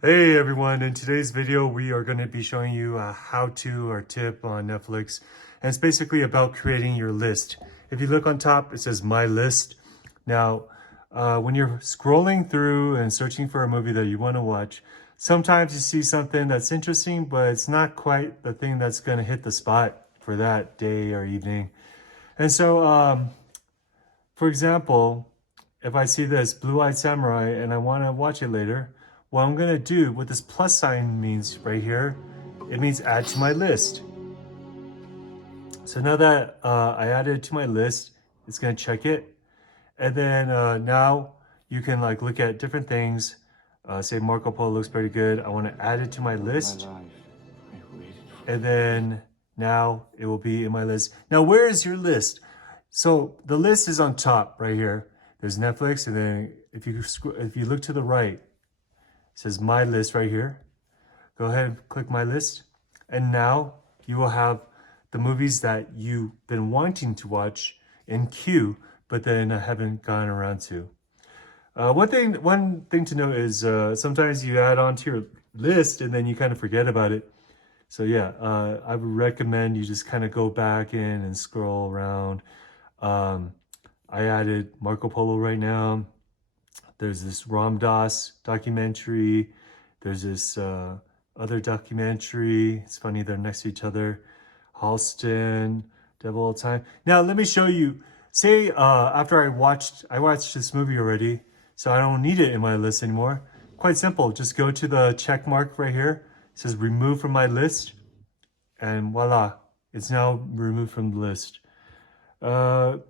Hey everyone, in today's video we are going to be showing you a how-to or tip on Netflix, and it's basically about creating your list. If you look on top, it says My List. Now when you're scrolling through and searching for a movie that you want to watch, sometimes you see something that's interesting, but it's not quite the thing that's going to hit the spot for that day or evening. And so for example, if I see this Blue-Eyed Samurai and I want to watch it later, what I'm going to do, what this plus sign means right here, it means add to my list. So now that I added it to my list, it's going to check it. And then now you can like look at different things. Say Marco Polo looks pretty good. I want to add it to my list. And then now it will be in my list. Now, where is your list? So the list is on top right here. There's Netflix, and then if you look to the right, it says My List right here. Go ahead and click My List. And now you will have the movies that you've been wanting to watch in queue, but then haven't gotten around to. One thing to note is sometimes you add on to your list and then you kind of forget about it. So yeah, I would recommend you just kind of go back in and scroll around. I added Marco Polo right now. There's this Ram Dass documentary. There's this other documentary. It's funny, they're next to each other. Halston, Devil All the Time. Now, let me show you. Say after I watched this movie already, so I don't need it in my list anymore. Quite simple. Just go to the check mark right here. It says remove from my list. And voila, it's now removed from the list. And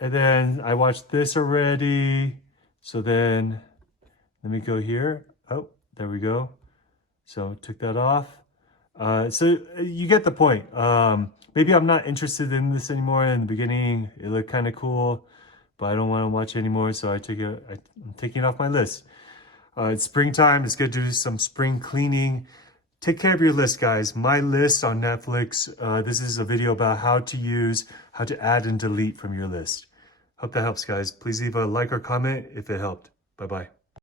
then I watched this already. So then let me go here. Oh, there we go. So took that off. So you get the point. Maybe I'm not interested in this anymore. In the beginning, it looked kind of cool, but I don't want to watch it anymore. So I'm taking it off my list. It's springtime. It's good to do some spring cleaning. Take care of your list, guys. My List on Netflix. This is a video about how to add and delete from your list. Hope that helps, guys. Please leave a like or comment if it helped. Bye-bye.